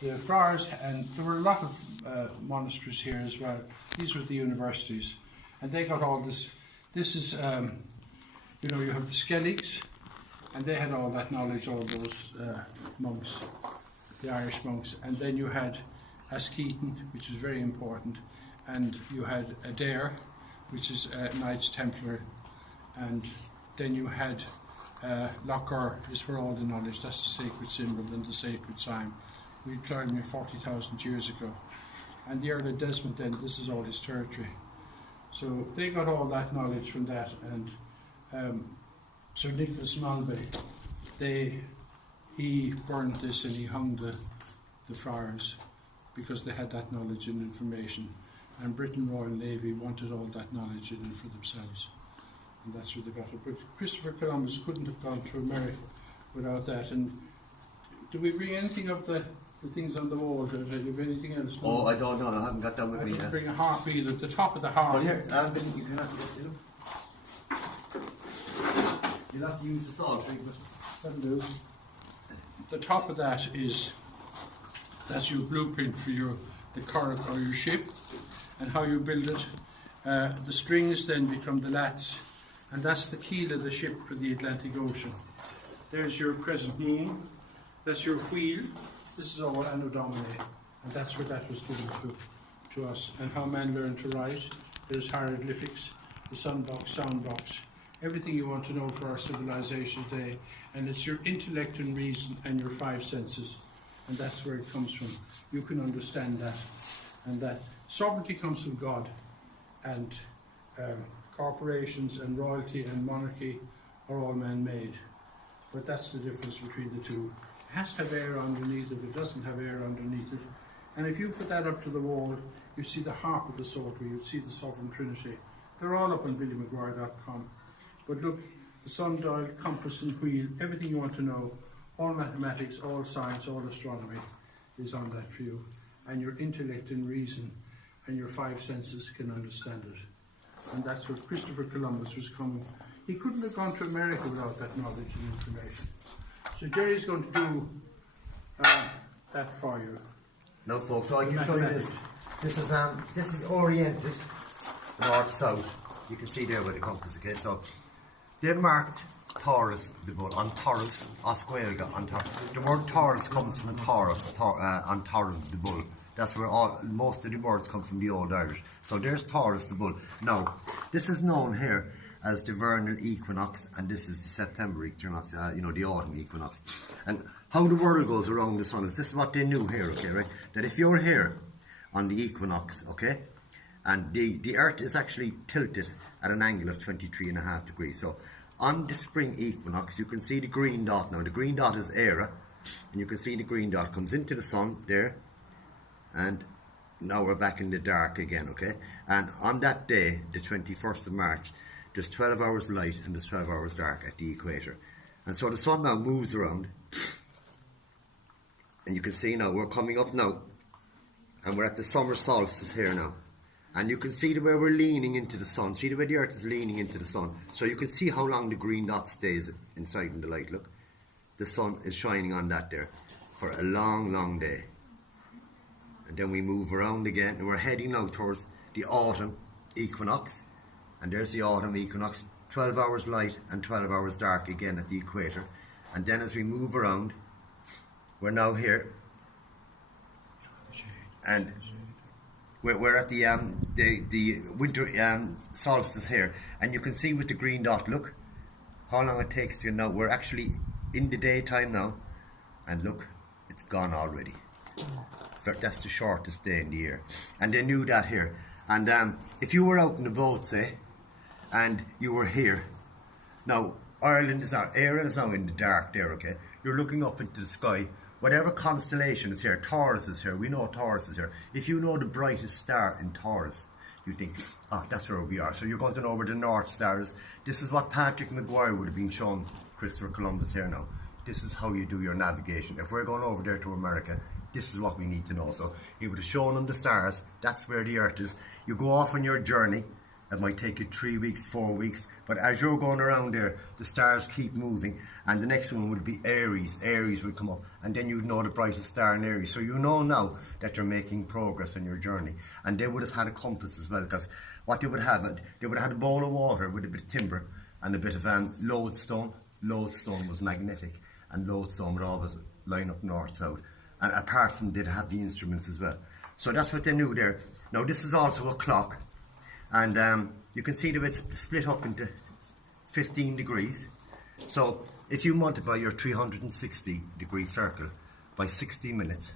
the friars, and there were a lot of monasteries here as well. These were the universities, and they got all this. This is, you know, you have the Skelligs, and they had all that knowledge, all those monks, the Irish monks, and then you had Askeaton, which was very important, and you had Adair, which is Knights Templar, and then you had Lochar is for all the knowledge. That's the sacred symbol and the sacred sign. We climbed here 40,000 years ago. And the Earl of Desmond then, this is all his territory. So they got all that knowledge from that. And Sir Nicholas Malby, he burned this and he hung the friars because they had that knowledge and information. And Britain Royal Navy wanted all that knowledge in it for themselves. And that's where they got it. But Christopher Columbus couldn't have gone to America without that. And do we bring anything of the things on the wall? Do you have anything else? Oh, I don't know. I haven't got that with me yet. I didn't bring a harp either. The top of the harp. Well, here, you can have to get You'll have to use the saw, but that'll do. The top of that that's your blueprint for the currach or your ship and how you build it. The strings then become the lats, and that's the keel of the ship for the Atlantic Ocean. There's your crescent moon, that's your wheel, this is all Anno Domini, and that's where that was given to us. And how man learned to write, there's hieroglyphics, the sunbox, soundbox, everything you want to know for our civilization today, and it's your intellect and reason and your five senses, and that's where it comes from. You can understand that, and that sovereignty comes from God, and corporations and royalty and monarchy are all man-made. But that's the difference between the two. It has to have air underneath it, it doesn't have air underneath it. And if you put that up to the wall, you see the harp of the Psaltery, you'd see the Sovereign Trinity. They're all up on BillyMcGuire.com. But look, the sundial, compass and wheel, everything you want to know, all mathematics, all science, all astronomy is on that for you. And your intellect and reason and your five senses can understand it. And that's what Christopher Columbus was coming. He couldn't have gone to America without that knowledge and information. So Jerry's going to do that for you. No, folks, so I can show you this. This is oriented north-south. You can see there where the compass is. Okay, so they marked Taurus, the bull, on Taurus, Oscuelga, on Taurus. The word Taurus comes from Taurus, on Taurus, the bull. That's where most of the words come from the Old Irish. So there's Taurus, the bull. Now, this is known here as the vernal equinox, and this is the September equinox, the autumn equinox. And how the world goes around the sun is this is what they knew here, okay, right? That if you're here on the equinox, okay, and the Earth is actually tilted at an angle of 23.5 degrees. So on the spring equinox, you can see the green dot now. The green dot is Era, and you can see the green dot comes into the sun there, and now we're back in the dark again, okay? And on that day, the 21st of March, there's 12 hours light and there's 12 hours dark at the equator. And so the sun now moves around, and you can see now we're coming up now, and we're at the summer solstice here now. And you can see the way we're leaning into the sun. See the way the Earth is leaning into the sun. So you can see how long the green dot stays inside in the light. Look, the sun is shining on that there for a long, long day. And then we move around again, and we're heading now towards the autumn equinox. And there's the autumn equinox, 12 hours light and 12 hours dark again at the equator. And then as we move around, we're now here, and we're at the winter solstice here. And you can see with the green dot, look how long it takes to now. We're actually in the daytime now, and look, it's gone already. That's the shortest day in the year, and they knew that here. And if you were out in the boat, say, and you were here, now Ireland is now in the dark there, okay? You're looking up into the sky. Whatever constellation is here, Taurus is here. We know Taurus is here. If you know the brightest star in Taurus, you think, that's where we are. So you're going to know where the North Star is. This is what Patrick McGuire would have been showing Christopher Columbus here now. This is how you do your navigation. If we're going over there to America, this is what we need to know. So he would have shown them the stars. That's where the Earth is. You go off on your journey It might take you 3 weeks, 4 weeks, but as you're going around there, the stars keep moving, and the next one would be Aries. Aries would come up, and then you'd know the brightest star in Aries. So you know now that you're making progress on your journey. And they would have had a compass as well, because what they would have had a bowl of water with a bit of timber and a bit of lodestone. Lodestone was magnetic, and lodestone would always line up north-south. And apart from, they'd have the instruments as well. So that's what they knew there. Now this is also a clock. And you can see that it's split up into 15 degrees. So if you multiply your 360 degree circle by 60 minutes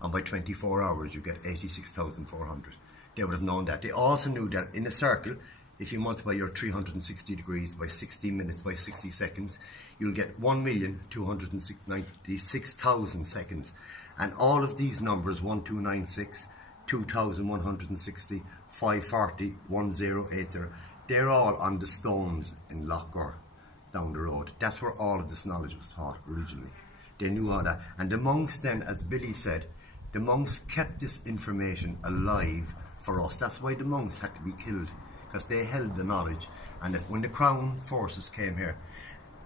and by 24 hours, you get 86,400. They would have known that. They also knew that in a circle, if you multiply your 360 degrees by 60 minutes by 60 seconds, you'll get 1,296,000 seconds. And all of these numbers, 1296, 2,160, 540, 1,080, they're all on the stones in Loughgore down the road. That's where all of this knowledge was taught originally. They knew all that. And the monks then, as Billy said, the monks kept this information alive for us. That's why the monks had to be killed, because they held the knowledge. And when the Crown forces came here,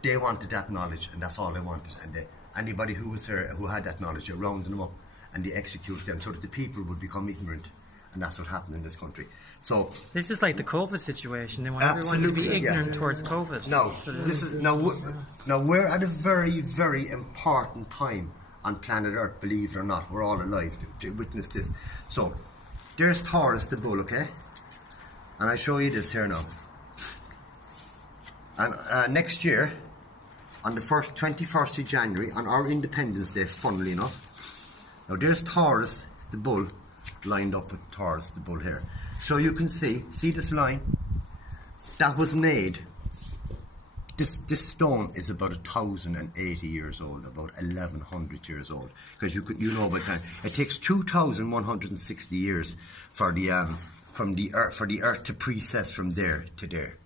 they wanted that knowledge, and that's all they wanted. And anybody who was here who had that knowledge, they rounded them up and they executed them so that the people would become ignorant. And that's what happened in this country. So this is like the COVID situation. They want everyone to be ignorant towards COVID. No, now we're at a very, very important time on planet Earth, believe it or not. We're all alive to witness this. So there's Taurus the bull, okay? And I show you this here now. And next year, on the 21st of January, on our Independence Day, funnily enough, now there's Taurus the bull lined up with Taurus the bull here. So you can see this line? That was made. This stone is about 1,080 years old, about 1,100 years old. Because you know by time it takes 2,160 years for the earth to precess from there to there.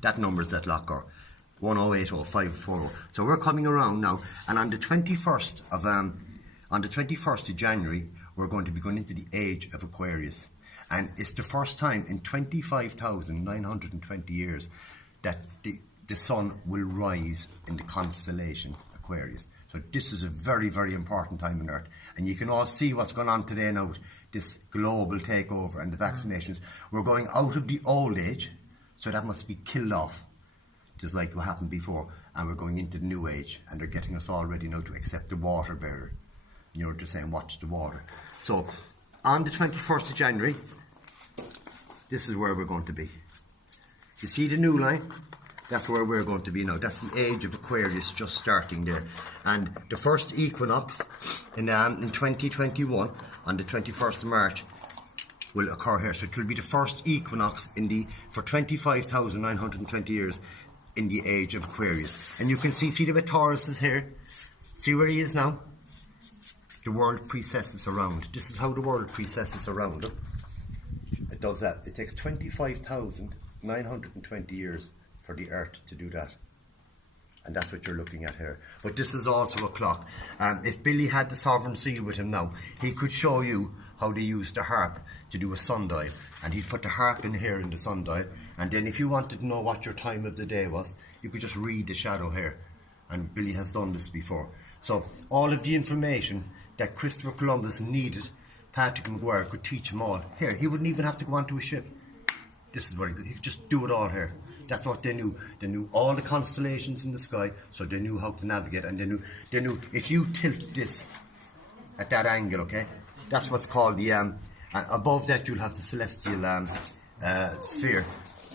That number is at Loughgore, 1080540. So we're coming around now, and on the 21st of January, we're going to be going into the age of Aquarius. And it's the first time in 25,920 years that the sun will rise in the constellation Aquarius. So this is a very, very important time on Earth. And you can all see what's going on today now, this global takeover and the vaccinations. We're going out of the old age, so that must be killed off, just like what happened before. And we're going into the new age, and they're getting us all ready now to accept the water bearer. You know, they're saying, watch the water. So, on the 21st of January, this is where we're going to be. You see the new line? That's where we're going to be now. That's the age of Aquarius just starting there. And the first equinox in 2021, on the 21st of March, will occur here. So it will be the first equinox for 25,920 years in the age of Aquarius. And you can see the way Taurus is here. See where he is now? The world precesses around. This is how the world precesses around. It does that. It takes 25,920 years for the Earth to do that. And that's what you're looking at here. But this is also a clock. If Billy had the sovereign seal with him now, he could show you how they used the harp to do a sundial. And he'd put the harp in here in the sundial. And then if you wanted to know what your time of the day was, you could just read the shadow here. And Billy has done this before. So all of the information that Christopher Columbus needed, Patrick McGuire could teach him all. Here, he wouldn't even have to go onto a ship. This is what he could just do it all here. That's what they knew. They knew all the constellations in the sky, so they knew how to navigate. And they knew if you tilt this at that angle, okay, that's what's called the and above that you'll have the celestial sphere.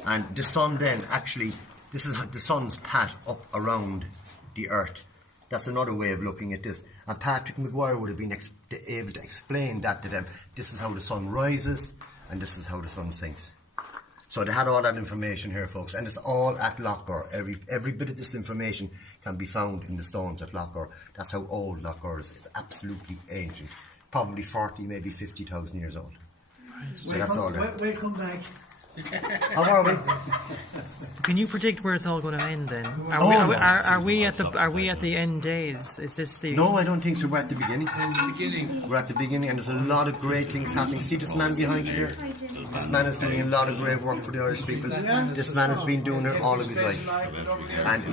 And the sun then actually, this is how the sun's path up around the Earth. That's another way of looking at this. And Patrick McGuire would have been able to explain that to them. This is how the sun rises, and this is how the sun sinks. So they had all that information here, folks, and it's all at Loughgore. Every bit of this information can be found in the stones at Loughgore. That's how old Loughgore is. It's absolutely ancient. Probably 40, maybe 50,000 years old. So that's all there. Welcome back. How are we? Can you predict where it's all going to end then? Are we at the end days? Is this the? No, I don't think so. We're at the beginning. We're at the beginning, and there's a lot of great things happening. See this man behind you there? This man is doing a lot of great work for the Irish people. This man has been doing it all of his life, and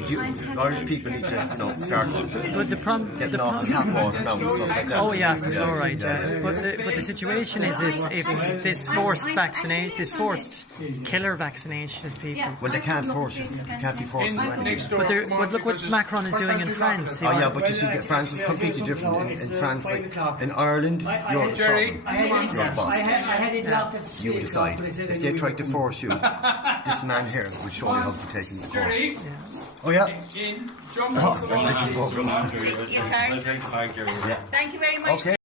Irish people need to start getting off the tap water now and stuff like that. Oh yeah, the fluoride. But the situation is if this forced killer vaccination of people. Well, they can't force it. They can't be forced to do anything. But look what Macron is doing in France. Oh yeah, but you see, France is completely different. In France, like in Ireland, you're the sovereign. You're the boss. You decide. If they try to force you, this man here will show you how to take him to court. Oh yeah. Thank you very much. Okay.